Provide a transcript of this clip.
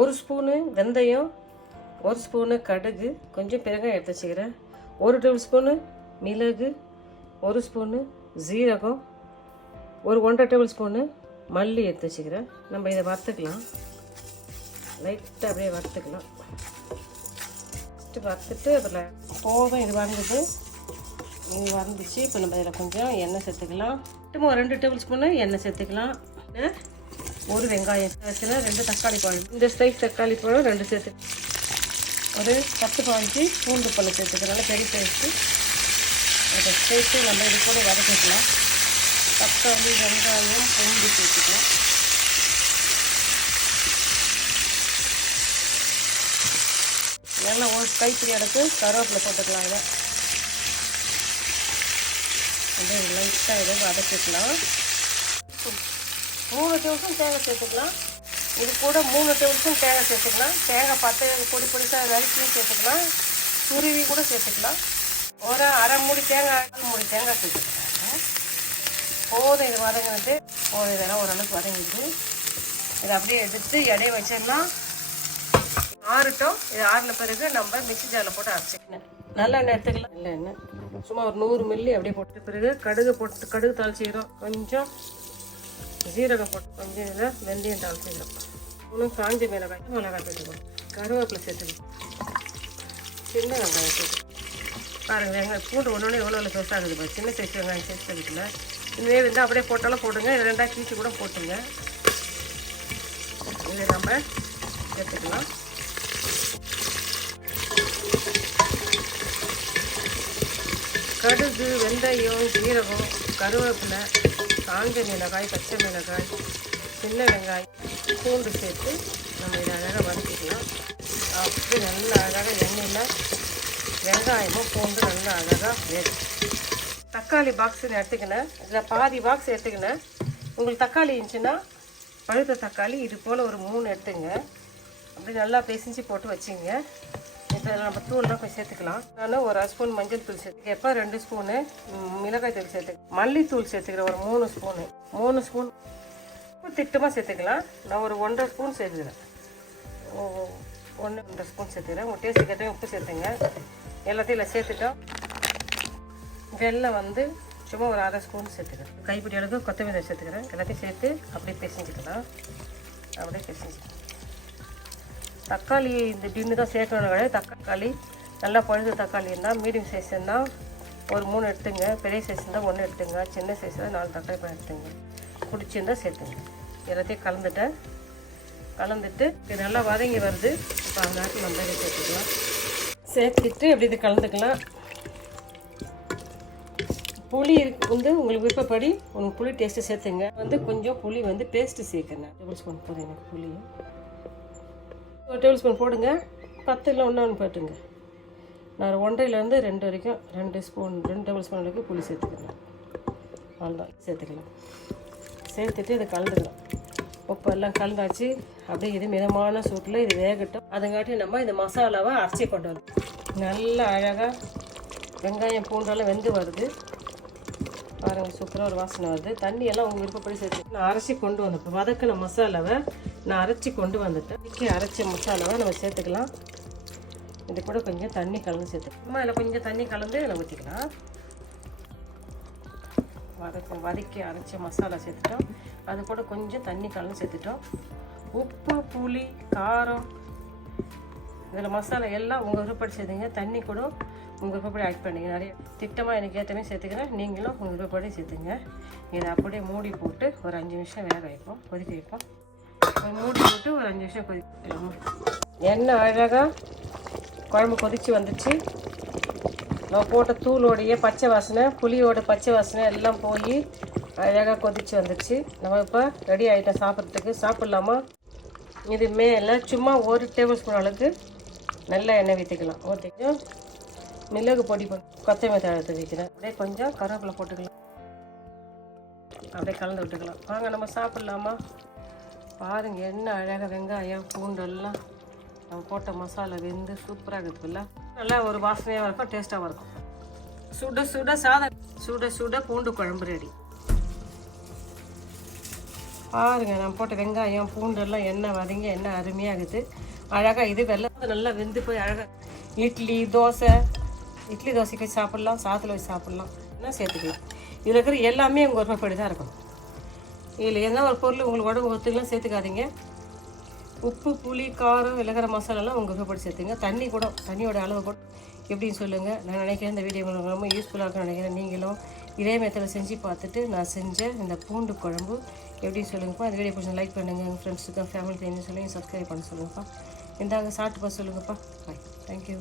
1 spoon வெந்தயம், 1 spoon கடுகு, கொஞ்சம் பெருங்காயம் எடுத்து வச்சுக்கிறேன், 1 டேபிள் ஸ்பூனு மிளகு, 1 ஸ்பூனு ஜீரகம், ஒரு 1.5 டேபிள் ஸ்பூனு மல்லி எடுத்து வச்சுக்கிறேன். நம்ம இதை வறுத்துக்கலாம், லைட்டாக அப்படியே வறுத்துக்கலாம். ஃபஸ்ட்டு வறுத்துட்டு அதில் போதும், இது வறந்துச்சு. இப்போ நம்ம இதில் கொஞ்சம் எண்ணெய் சேர்த்துக்கலாம். சும்மா 2 டேபிள் ஸ்பூனு எண்ணெய் சேர்த்துக்கலாம். ஒரு வெங்காயம் வச்சுக்கலாம், 2 தக்காளி பழம், இந்த சைஸ் தக்காளி பழம் 2 சேர்த்து, ஒரு 10 பாஞ்சு பூண்டு பழம் சேர்த்துக்கிறனால பெரிய சைஸு அதை சேர்த்து நம்ம இது கூட வதக்கிக்கலாம். தக்காளி, வெங்காயம், பூண்டு சேர்த்துக்கலாம். எல்லாம் ஒரு கைப்பிடி அளவுக்கு கருவேப்பிலை போட்டுக்கலாம். இதை அப்படியே லைட்டாக இதை வதக்கிக்கலாம். 3 டேபிள் ஸ்பூன் தேங்காய் சேர்த்துக்கலாம். இது கூட 3 டேபிள் ஸ்பூன் தேங்காய் சேர்த்துக்கலாம். தேங்காய் பத்தை பொடிசாக நறுக்கி சேர்த்துக்கலாம், துருவி கூட சேர்த்துக்கலாம். ஒரு அரை மூடி தேங்காய், 1 மூடி தேங்காய் சேர்த்துக்கலாம். போதும், இது வதங்கினது போதும். இதெல்லாம் ஓரளவுக்கு வதங்கிடுது. இதை அப்படியே எடுத்து இடையே வச்சிடலாம், ஆறட்டும். இது ஆறின பிறகு நம்ம மிக்ஸி ஜாரில் போட்டு அரைச்சிக்கணும். நல்லெண்ணெய் எடுத்துக்கலாம். நல்லெண்ணெய் சும்மா ஒரு 100 மில்லி அப்படியே போட்ட பிறகு கடுகு தாளிச்சிக்கிறோம், கொஞ்சம் ஜீரகம் போட்டு, கொஞ்சம் இதில் வெந்தயம் தாளிச்சிக்கிறோம், இன்னும் காஞ்ச மிளகாய் சேர்த்துக்கணும், கருவேப்பிலை சேர்த்துக்கணும், சின்ன வெங்காயம் சேர்த்துக்கணும். பாருங்கள், வெங்காயம் பூண்டு ஒன்று எவ்வளோ பெருசாகுது பாரு, சின்ன சைஸ் வெங்காயம் சேர்த்துக்கிட்டல. இதுவே வந்து அப்படியே போட்டாலும் போட்டுங்க, இது 2ஆக கீச்சு கூட போட்டுங்க. இதை நம்ம சேர்த்துக்கலாம். கடுகு, வெந்தயம், ஜீரகம், கருவேப்பிலை, காஞ்ச மிளகாய், பச்சை மிளகாய், சின்ன வெங்காயம், பூண்டு சேர்த்து நம்ம இதை அழகாக வதக்கிக்கலாம். அப்படி நல்லா அழகாக எண்ணெயில் வெங்காயமும் பூண்டு நல்லா அழகாக வேணும். தக்காளி பாக்ஸுன்னு எடுத்துக்கினேன், இதில் பாதி பாக்ஸ் எடுத்துக்கினேன். உங்களுக்கு தக்காளி இருந்துச்சுன்னா பழுத்த தக்காளி இது போல் ஒரு 3 எடுத்துங்க. அப்படி நல்லா பிசைஞ்சு போட்டு வச்சுங்க. இப்போ இதில் நம்ம தூள்லாம் கொஞ்சம் சேர்த்துக்கலாம். நான் ஒரு 1 ஸ்பூன் மஞ்சள் தூள் சேர்த்துக்கிறேன், 2 ஸ்பூனு மிளகாய் தூள் சேர்த்துக்கிறேன், மல்லித்தூள் சேர்த்துக்கிறேன் ஒரு 3 ஸ்பூனு, 3 ஸ்பூன் உப்பு திட்டமாக சேர்த்துக்கலாம். நான் ஒரு 1.5 ஸ்பூன் சேர்த்துக்கிறேன், 1.5 ஸ்பூன் சேர்த்துக்கிறேன். உங்கள் டேஸ்ட்டு கேட்டால் உப்பு சேர்த்துங்க. எல்லாத்தையும் இல்லை சேர்த்துட்டோம். வெல்லம் வந்து சும்மா ஒரு 1/2 ஸ்பூன் சேர்த்துக்கிறேன். கைப்பிடி அளவுக்கு கொத்தமல்லி சேர்த்துக்கிறேன். எல்லாத்தையும் சேர்த்து அப்படியே பிசைஞ்சிக்கலாம். அப்படியே பிசைஞ்சிக்கலாம். தக்காளி இந்த டின்னு தான் சேர்க்கணும் கிடையாது. தக்காளி நல்லா பழுத்த தக்காளி இருந்தால், மீடியம் சைஸ் இருந்தால் ஒரு 3 எடுத்துங்க, பெரிய சைஸ் இருந்தால் 1 எடுத்துங்க, சின்ன சைஸில் 4 தக்காளி பழம் எடுத்துங்க, பிடிச்சிருந்தால் சேர்த்துங்க. எல்லாத்தையும் கலந்துட்டு இது நல்லா வதங்கி வருது. இப்போ அந்த நேரத்தில் நம்ம இதை சேர்த்துக்கலாம். சேர்த்துட்டு எப்படி இது கலந்துக்கலாம். புளி வந்து உங்களுக்கு விருப்பப்படி உங்களுக்கு புளி டேஸ்ட்டு சேர்த்துங்க. வந்து கொஞ்சம் புளி வந்து பேஸ்ட்டு சேர்க்கணும். 1 டேபிள் ஸ்பூன் போதும் எனக்கு புளி. 1 டேபிள் ஸ்பூன் போடுங்க, 10 இல்லை 1 போட்டுங்க. நான் 1.5லேருந்து 2 வரைக்கும் 2 டேபிள் ஸ்பூன் அளவுக்கு புளி சேர்த்துக்கலாம். அவ்வளோதான், சேர்த்துக்கலாம். சேர்த்துட்டு இதை கலந்துக்கலாம். உப்பு எல்லாம் கலந்தாச்சு. அப்படியே இது மிதமான சூட்டில் இது வேகட்டும். அதுங்காட்டி நம்ம இந்த மசாலாவை அரைச்சி கொண்டு வந்து நல்லா அழகாக வெங்காயம் பூண்டெல்லாம் வெந்து வருது பாருங்கள். சூப்பராக ஒரு வாசனை வருது. தண்ணியெல்லாம் உங்கள் விருப்பப்படி சேர்த்து நான் அரைச்சி கொண்டு வந்தேன். வதக்கின மசாலாவை நான் அரைச்சி கொண்டு வந்துட்டேன். அரைச்ச மசாலாவை நம்ம சேர்த்துக்கலாம். இது கூட கொஞ்சம் தண்ணி கலந்து சேர்த்துக்கலாம். இதில் கொஞ்சம் தண்ணி கலந்து இதில் ஊற்றிக்கலாம். வதக்கி அரைச்ச மசாலா சேர்த்துட்டோம். அது கூட கொஞ்சம் தண்ணி கலந்து சேர்த்துட்டோம். உப்பு, புளி, காரம், இதில் மசாலா எல்லாம் உங்கள் விருப்பப்படி சேர்த்துங்க. தண்ணி கூட உங்கள் விருப்பப்படி ஆட் பண்ணிங்க. நிறைய திட்டமாக எனக்கு ஏற்றமே சேர்த்துக்கிறேன், நீங்களும் உங்கள் விருப்பப்படி சேர்த்துங்க. இதை அப்படியே மூடி போட்டு ஒரு 5 நிமிஷம் வேக வைப்போம், கொதிக்க வைப்போம். மூடி போட்டு ஒரு 5 நிமிஷம் கொதிக்கலாம். எண்ணெய் அழகாக குழம்பு கொதித்து வந்துச்சு. நம்ம போட்ட தூளோடைய பச்சை வாசனை, புளியோட பச்சை வாசனை எல்லாம் போய் அழகாக கொதித்து வந்துடுச்சு. நம்ம இப்போ ரெடி ஆகிட்டோம் சாப்பிட்றதுக்கு. சாப்பிட்லாமா? இது மேலே சும்மா 1 டேபிள் ஸ்பூன் அளவுக்கு நல்லா எண்ணெய் ஊற்றிக்கலாம். ஊற்றிட்டு மிளகு பொடி கொத்தமல்லி தழை வைக்கிறேன். அப்படியே கொஞ்சம் கருவேப்பிலை போட்டுக்கலாம். அப்படியே கலந்து விட்டுக்கலாம். வாங்க நம்ம சாப்பிட்லாமா? பாருங்கள், என்ன அழகாக வெங்காயம் பூண்டெல்லாம் நம்ம போட்ட மசாலா வெந்து சூப்பராக இருக்குதுல்ல. நல்லா ஒரு வாசனையாக இருக்கும், டேஸ்ட்டாகவும் இருக்கும். சுட சுட சாதம், சுட சுட பூண்டு குழம்பு ரெடி. பாருங்கள் நான் போட்ட வெங்காயம் பூண்டெல்லாம் எண்ணெய் வதங்கி எண்ணெய் அருமையாகுது. அழகாக இது வெள்ளை நல்லா வெந்து போய் அழகாக இட்லி தோசைக்கு வச்சு சாப்பிட்லாம், சாதத்தில் வச்சு சாப்பிட்லாம், என்ன சேர்த்துக்கலாம். இதில் இருக்கிற எல்லாமே உங்கள் விருப்பப்படி தான் இருக்கும். இதில் என்ன ஒரு பொருள் உங்களுக்கு உடம்பு ஒத்துக்கலாம் சேர்த்துக்காதீங்க. உப்பு புளி காரம் விலகிற மசாலாலாம் உங்கள் விருப்பப்படி சேர்த்துங்க. தண்ணியோட அளவு கூட எப்படின்னு சொல்லுங்கள். நான் நினைக்கிறேன் இந்த வீடியோ உங்களுக்கு ரொம்ப யூஸ்ஃபுல்லாக இருக்குன்னு நினைக்கிறேன். நீங்களும் இதே மெத்தடில் செஞ்சு பார்த்துட்டு நான் செஞ்ச இந்த பூண்டு குழம்பு எப்படின்னு சொல்லுங்கப்பா. இந்த வீடியோ கொஞ்சம் லைக் பண்ணுங்கள். உங்கள் ஃப்ரெண்ட்ஸுக்கும் ஃபேமிலிக்கு என்ன சொல்லுங்கள், சப்ஸ்கிரைப் பண்ண சொல்லுங்கப்பா. இந்தாங்க சாப்பிட்டு பார்த்து சொல்லுங்கப்பா. பாய், தேங்க்யூ.